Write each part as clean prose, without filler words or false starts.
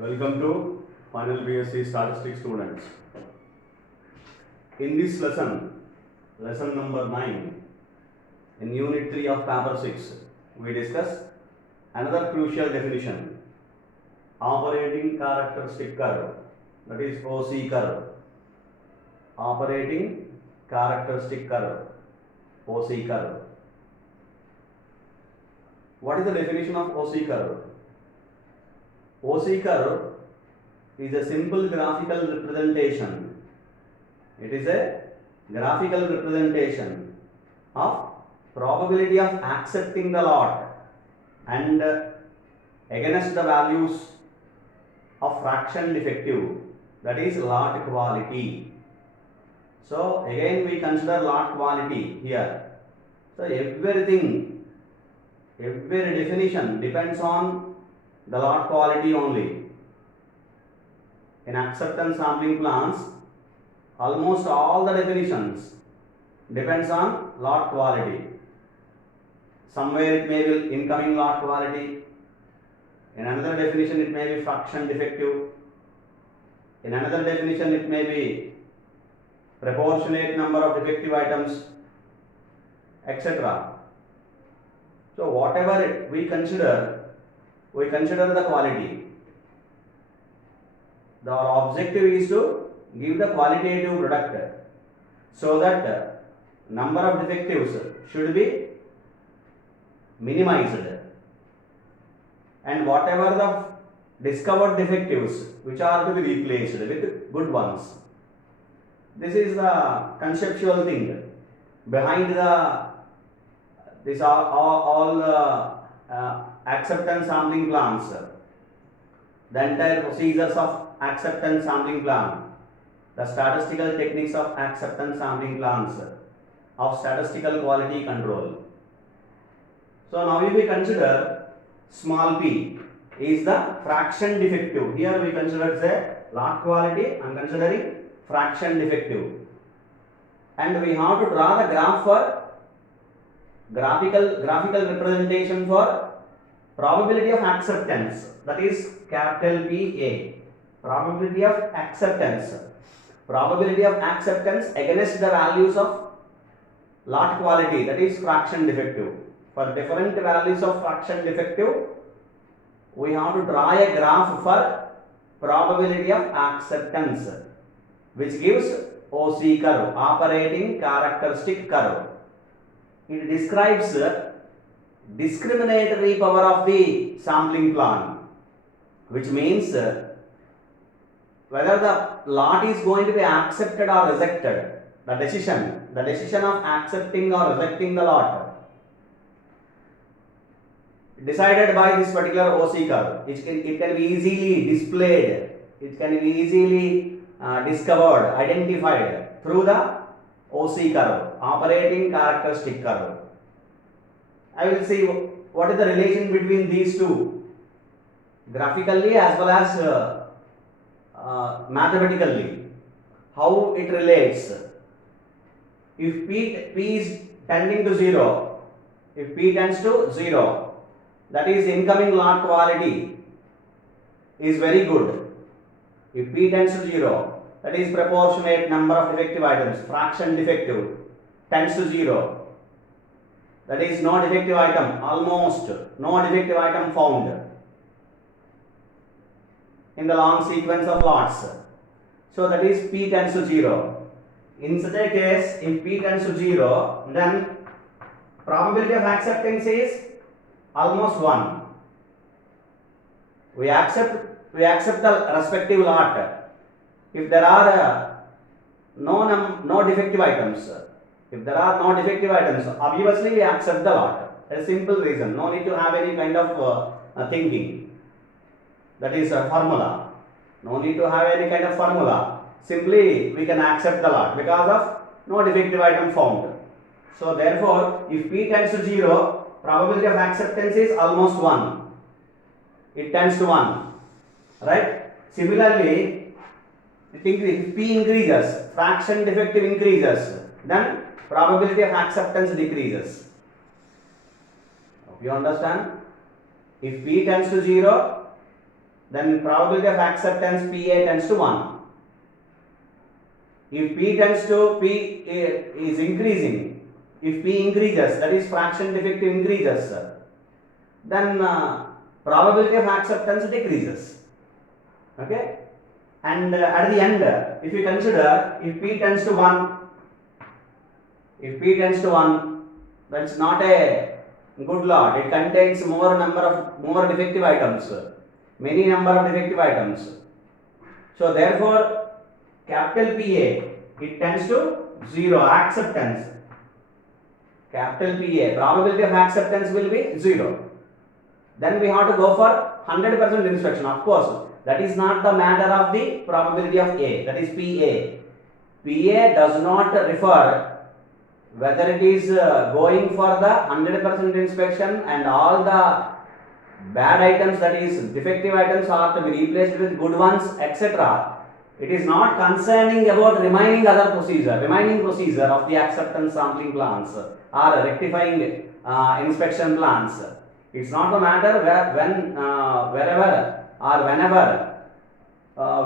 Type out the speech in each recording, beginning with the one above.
Welcome to final BSc Statistics students. In this lesson number 9, in Unit 3 of Paper 6, we discuss another crucial definition, operating characteristic curve, that is OC curve. Operating characteristic curve, OC curve. What is the definition of OC curve? OC curve is a simple graphical representation. It is a graphical representation of probability of accepting the lot and against the values of fraction defective, that is lot quality. So again we consider lot quality here. So every definition depends on the lot quality only. In acceptance sampling plans, almost all the definitions depends on lot quality. Somewhere it may be incoming lot quality. In another definition it may be fraction defective. In another definition it may be proportionate number of defective items, etc. So whatever we consider the quality. Our objective is to give the qualitative product so that number of defectives should be minimized, and whatever the discovered defectives which are to be replaced with good ones. This is the conceptual thing behind this all acceptance sampling plans. The entire procedures of acceptance sampling plan, the statistical techniques of acceptance sampling plans, of statistical quality control. So now if we consider small p is the fraction defective. Here we consider the lot quality, I am considering fraction defective. And we have to draw the graph for graphical representation for probability of acceptance, that is capital PA. Probability of acceptance against the values of lot quality, that is fraction defective. For different values of fraction defective, we have to draw a graph for probability of acceptance, which gives OC curve, operating characteristic curve. It describes discriminatory power of the sampling plan, which means whether the lot is going to be accepted or rejected. The decision of accepting or rejecting the lot decided by this particular OC curve. It can be easily displayed, it can be easily discovered, identified through the OC curve, operating characteristic curve. I will see what is the relation between these two, graphically as well as mathematically, how it relates. If P is tending to 0, if P tends to 0, that is incoming lot quality is very good. If P tends to 0, that is proportionate number of defective items, fraction defective tends to 0, that is no defective item, almost no defective item found in the long sequence of lots. So that is P tends to 0. In such a case, if P tends to 0, then probability of acceptance is almost 1. We accept the respective lot. If there are no defective items, obviously we accept the lot. A simple reason. No need to have any kind of thinking. That is a formula. No need to have any kind of formula. Simply we can accept the lot because of no defective item found. So therefore, if P tends to 0, probability of acceptance is almost 1. It tends to 1. Right? Similarly, if P increases, fraction defective increases, then probability of acceptance decreases. Hope you understand? If P tends to 0, then probability of acceptance PA tends to 1. If P tends to P is increasing, if P increases, that is fraction defective increases, then probability of acceptance decreases. Okay, and at the end, if you consider if P tends to 1, that's not a good lot. It contains more defective items, many number of defective items. So therefore, capital PA, it tends to 0, acceptance. Capital PA, probability of acceptance will be 0. Then we have to go for 100% inspection. Of course, that is not the matter of the probability of A, that is PA. PA does not refer whether it is going for the 100% inspection and all the bad items, that is defective items, are to be replaced with good ones, etc. It is not concerning about remaining procedure of the acceptance sampling plans or rectifying inspection plans. It's not the matter wherever or whenever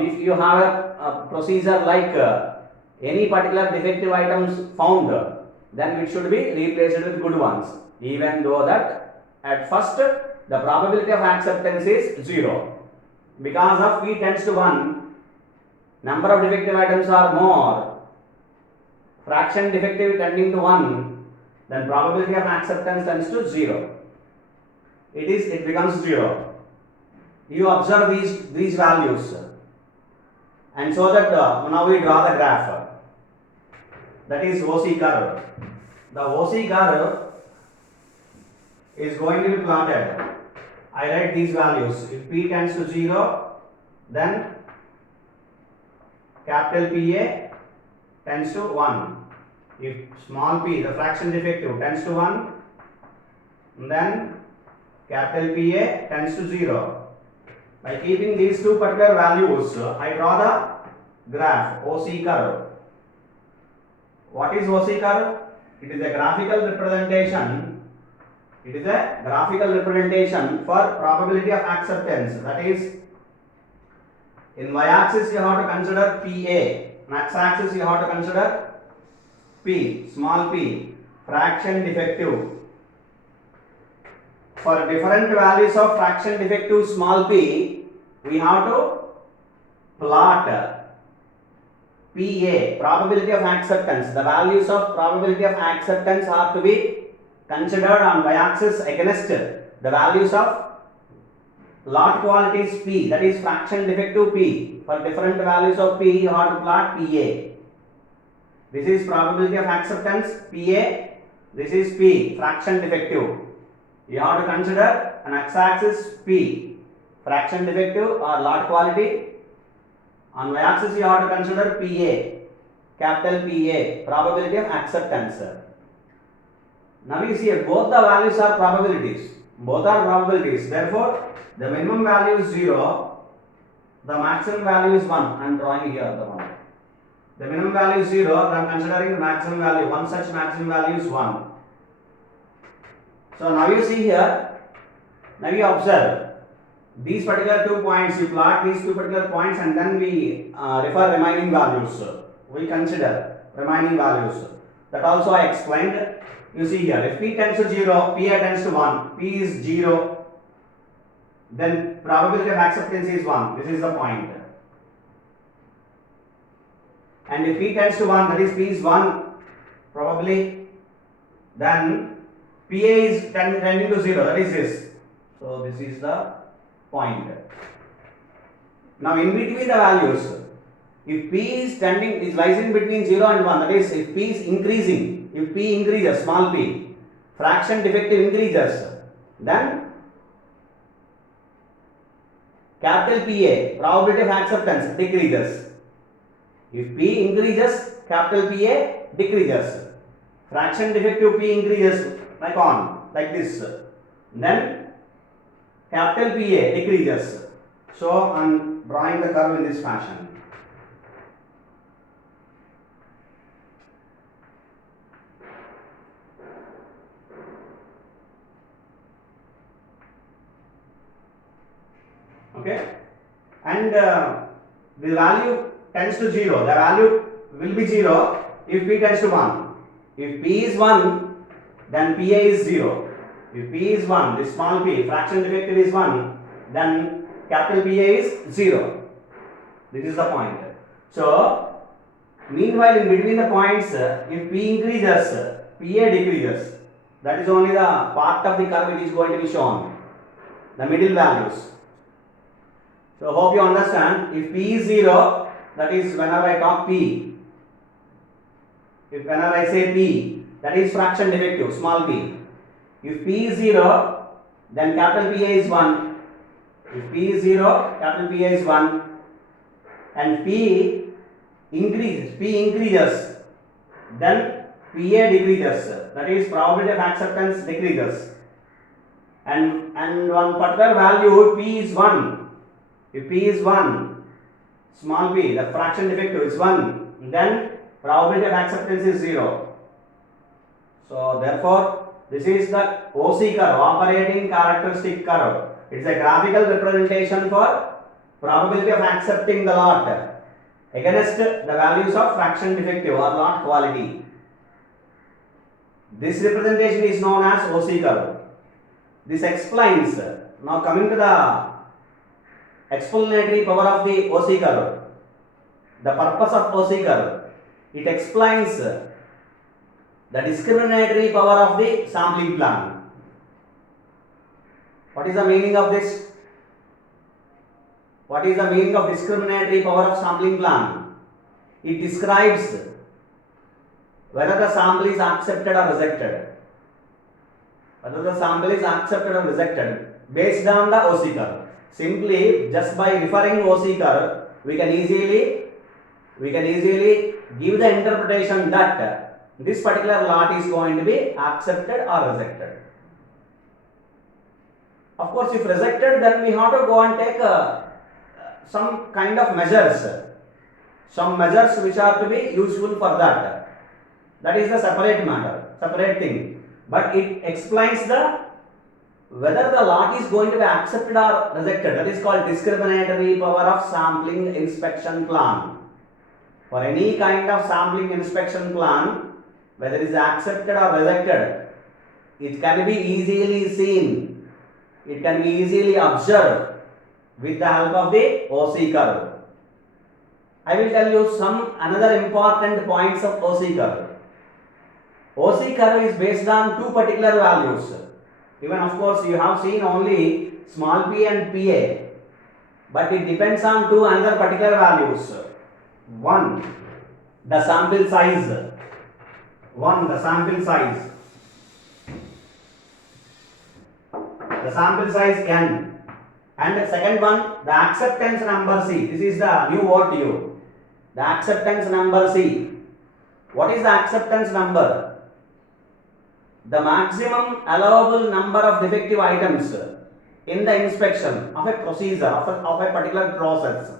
if you have a procedure like any particular defective items found, then it should be replaced with good ones, even though that at first the probability of acceptance is 0. Because of P tends to 1, number of defective items are more, fraction defective tending to 1, then probability of acceptance tends to 0. It becomes 0. You observe these values, and so that now we draw the graph. That is OC curve. The OC curve is going to be plotted. I write these values. If P tends to 0, then capital PA tends to 1. If small p, the fraction defective, tends to 1, then capital PA tends to 0. By keeping these two particular values, I draw the graph OC curve. What is OC curve? It is a graphical representation. It is a graphical representation for probability of acceptance. That is, in y-axis you have to consider PA, in x-axis you have to consider P, small p, fraction defective. For different values of fraction defective small p, we have to plot PA, probability of acceptance. The values of probability of acceptance are to be considered on y-axis against the values of lot quantities P, that is fraction defective P. For different values of P, you have to plot PA. This is probability of acceptance PA. This is P, fraction defective. You have to consider an x-axis P, fraction defective or lot quality. On y-axis you have to consider PA, capital PA, probability of acceptance. Now you see both the values are probabilities. Both are probabilities. Therefore, the minimum value is 0, the maximum value is 1. I am drawing here the one. The minimum value is 0, I am considering the maximum value. One such maximum value is 1. So now you see here, now you observe these particular 2 points, you plot these 2 particular points and then we refer remaining values. We consider remaining values. That also I explained. You see here, if P tends to 0, PA tends to 1, P is 0, then probability of acceptance is 1. This is the point. And if P tends to 1, that is P is 1, probably, then PA is tending to 0, that is this. So this is the point. Now in between the values, if P is rising between 0 and 1, that is if P is increasing, if P increases, small p, fraction defective increases, then capital PA, probability of acceptance, decreases. If P increases, capital PA decreases. Fraction defective P increases like this. Then capital PA decreases. So I am drawing the curve in this fashion. Okay. and the value tends to 0. The value will be 0 if p tends to 1. If p is 1, then pa is 0. If p is 1, this small p, fraction defective is 1, then capital Pa is 0. This is the point. So, meanwhile in between the points, if p increases, Pa decreases. That is only the part of the curve it is going to be shown. The middle values. So, hope you understand. If p is 0, that is whenever I talk p, whenever I say p, that is fraction defective, small p. If p is 0, then capital Pa is 1. If p is 0, capital Pa is 1. And p increases, then Pa decreases. That is probability of acceptance decreases. And one particular value, p is 1. If p is 1, small p, the fraction defective is 1, then probability of acceptance is 0. So therefore, this is the OC curve, operating characteristic curve. It is a graphical representation for probability of accepting the lot against the values of fraction defective or lot quality. This representation is known as OC curve. This explains, now coming to the explanatory power of the OC curve, the purpose of OC curve, it explains the discriminatory power of the sampling plan. What is the meaning of this? What is the meaning of discriminatory power of sampling plan? It describes whether the sample is accepted or rejected. Whether the sample is accepted or rejected based on the OC curve. Simply, just by referring OC curve, we can easily give the interpretation that this particular lot is going to be accepted or rejected. Of course, if rejected, then we have to go and take some kind of measures. Some measures which are to be useful for that. That is the separate matter, separate thing. But it explains whether the lot is going to be accepted or rejected. That is called discriminatory power of sampling inspection plan. For any kind of sampling inspection plan, whether it is accepted or rejected, it can be easily seen, it can be easily observed with the help of the OC curve. I will tell you some another important points of OC curve. OC curve is based on two particular values. Even of course you have seen only small p and Pa, but it depends on two another particular values. One, the sample size. The sample size n. And the second one, the acceptance number C. This is the new word to you. The acceptance number C. What is the acceptance number? The maximum allowable number of defective items in the inspection of a procedure, of a particular process,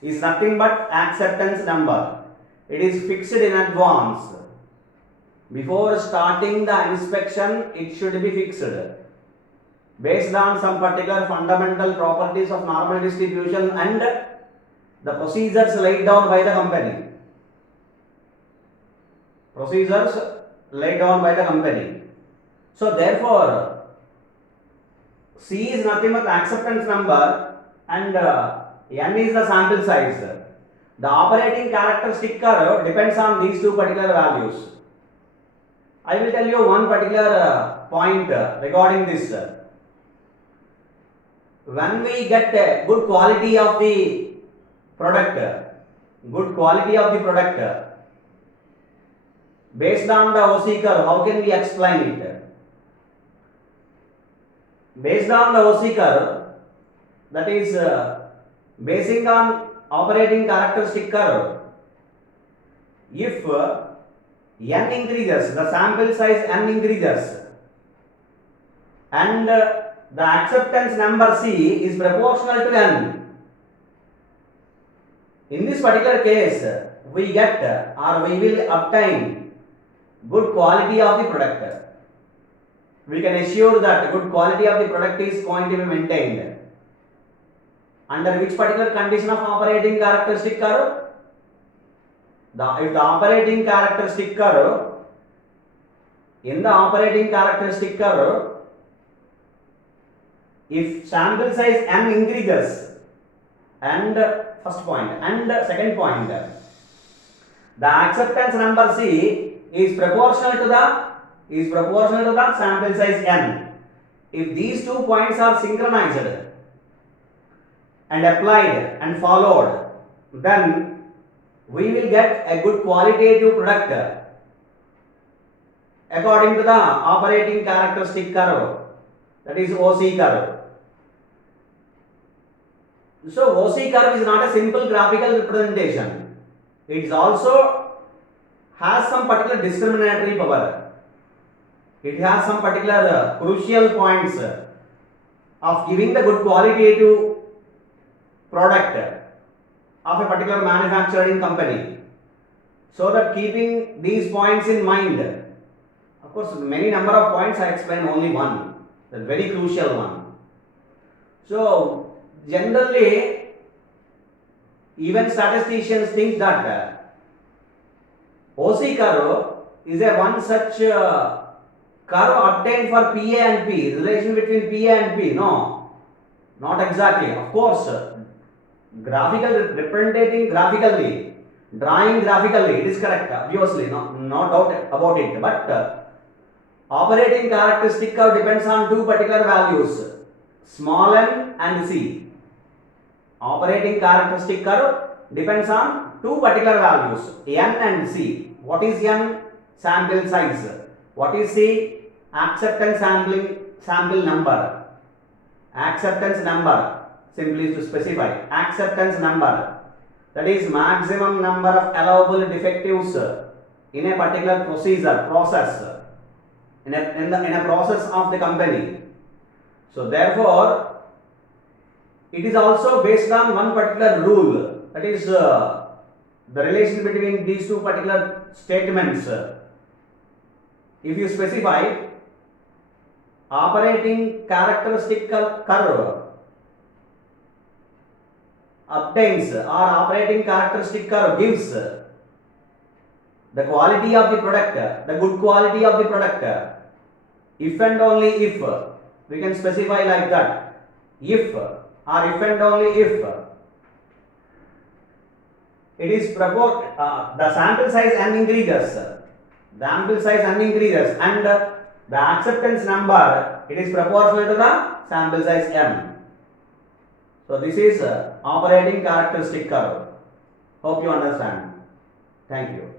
is nothing but acceptance number. It is fixed in advance. Before starting the inspection, it should be fixed based on some particular fundamental properties of normal distribution and the procedures laid down by the company. So therefore, C is nothing but acceptance number and N is the sample size. The operating characteristic curve depends on these two particular values. I will tell you one particular point regarding this. When we get a good quality of the product, based on the OC curve, how can we explain it? Based on the OC curve, that is basing on operating characteristic curve, if n increases, the sample size n increases, and the acceptance number C is proportional to n. In this particular case, we get or we will obtain good quality of the product. We can assure that good quality of the product is going to be maintained. Under which particular condition of operating characteristic curve? If the operating characteristic curve, in the operating characteristic curve, if sample size n increases, and first point, and second point, the acceptance number C is proportional to the sample size n. If these 2 points are synchronized and applied and followed, then we will get a good qualitative product according to the operating characteristic curve, that is OC curve. So OC curve is not a simple graphical representation. It also has some particular discriminatory power. It has some particular crucial points of giving the good qualitative product of a particular manufacturing company. So that keeping these points in mind, of course many number of points, I explain only one, the very crucial one. So generally even statisticians think that OC curve is a one such curve obtained for PA and P, relation between PA and P. No, not exactly. Of course, representing graphically, drawing graphically, it is correct, obviously, no doubt about it. But operating characteristic curve depends on two particular values, small n and C. Operating characteristic curve depends on two particular values, n and C. What is n? Sample size. What is C? Acceptance sample number. Acceptance number, simply to specify, acceptance number, that is maximum number of allowable defectives in a particular process in a process of the company. So therefore it is also based on one particular rule, that is the relation between these two particular statements. If you specify operating characteristic curve obtains, or operating characteristic curve gives the quality of the product, the good quality of the product, if and only if, we can specify like that, if or if and only if it is proposed, the sample size n increases, and the acceptance number, it is proportional to the sample size m. So this is operating characteristic curve. Hope you understand. Thank you.